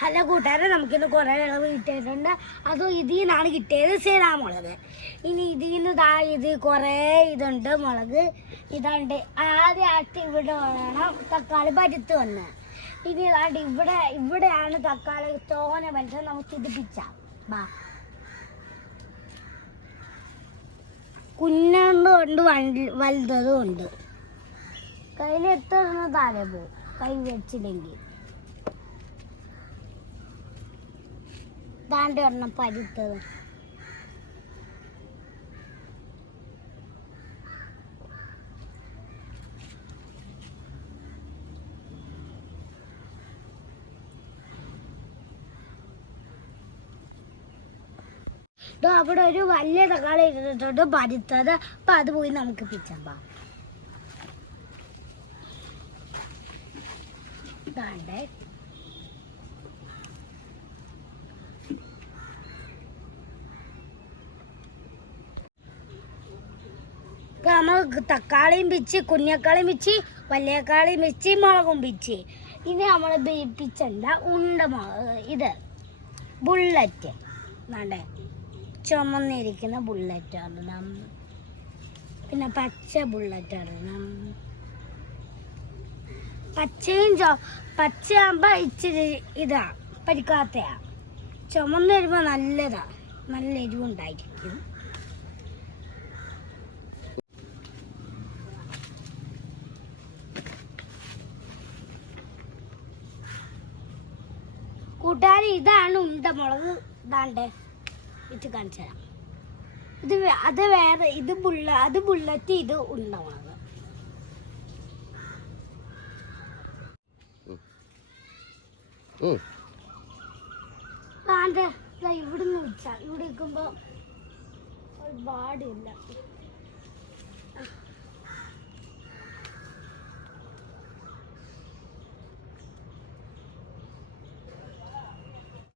Hello കൂട്ടുകാരെ, നമുക്കിന്ന് കുറേ ഇളവ് കിട്ടിയിട്ടുണ്ട്. അതും ഇതിൽ നിന്നാണ് കിട്ടിയത്, സേനാ മുളക്. ഇനി ഇതിൽ നിന്ന് ഇത് കുറേ ഇതുണ്ട് മുളക്. ഇതാണ്ട് ആദ്യമായിട്ട് ഇവിടെ വേണം തക്കാളി പരുത്ത് വന്ന്. ഇനി ഇതാണ്ട് ഇവിടെയാണ് തക്കാളി തോന വലുത്. നമുക്കിത് പിച്ചാം. ബാ, കുഞ്ഞുണ്ട് വലുതും ഉണ്ട്. കയ്യിലെത്തുന്ന താഴെ പോവും കൈ വെച്ചില്ലെങ്കിൽ. ദാണ്ട് ഒരെണ്ണം പരുത്തത്. അവിടെ ഒരു വലിയ തക്കാളി ഇട്ടിട്ടുണ്ട് പരുത്തത്. അപ്പൊ അത് പോയി നമുക്ക് പിച്ചാം. ദാണ്ടേ നമ്മൾ തക്കാളിയും പിച്ച്, കുഞ്ഞക്കാളിയും പിച്ച്, വലിയക്കാളിയും പിച്ച്, മുളകും പിച്ച്. ഇനി നമ്മൾ പിച്ചണ്ട ഉണ്ട ഇത് ബുള്ളറ്റ്. നാണ്ടേ ചുമന്നിരിക്കുന്ന ബുള്ളറ്റ് ഇടണം. പിന്നെ പച്ച ബുള്ളറ്റ് ഇടണം. പച്ചയാകുമ്പോ ഇച്ചിരി ഇതാ പരിക്കാത്തയാ. ചുമന്ന് വരുമ്പോ നല്ലതാ, നല്ല എരിവുണ്ടായിരിക്കും. കൂട്ടുകാരി, ഇതാണ് ഉണ്ടമുളക്. ഇതാണ്ട് ഇത് കാണിച്ചു തരാം. അത് വേറെ, അത് ബുള്ളറ്റ്, ഇത് ഉണ്ടമുളക്. ഇവിടുന്ന് വെച്ചാൽ ഇവിടെ നിൽക്കുമ്പോ ഒരുപാടില്ല.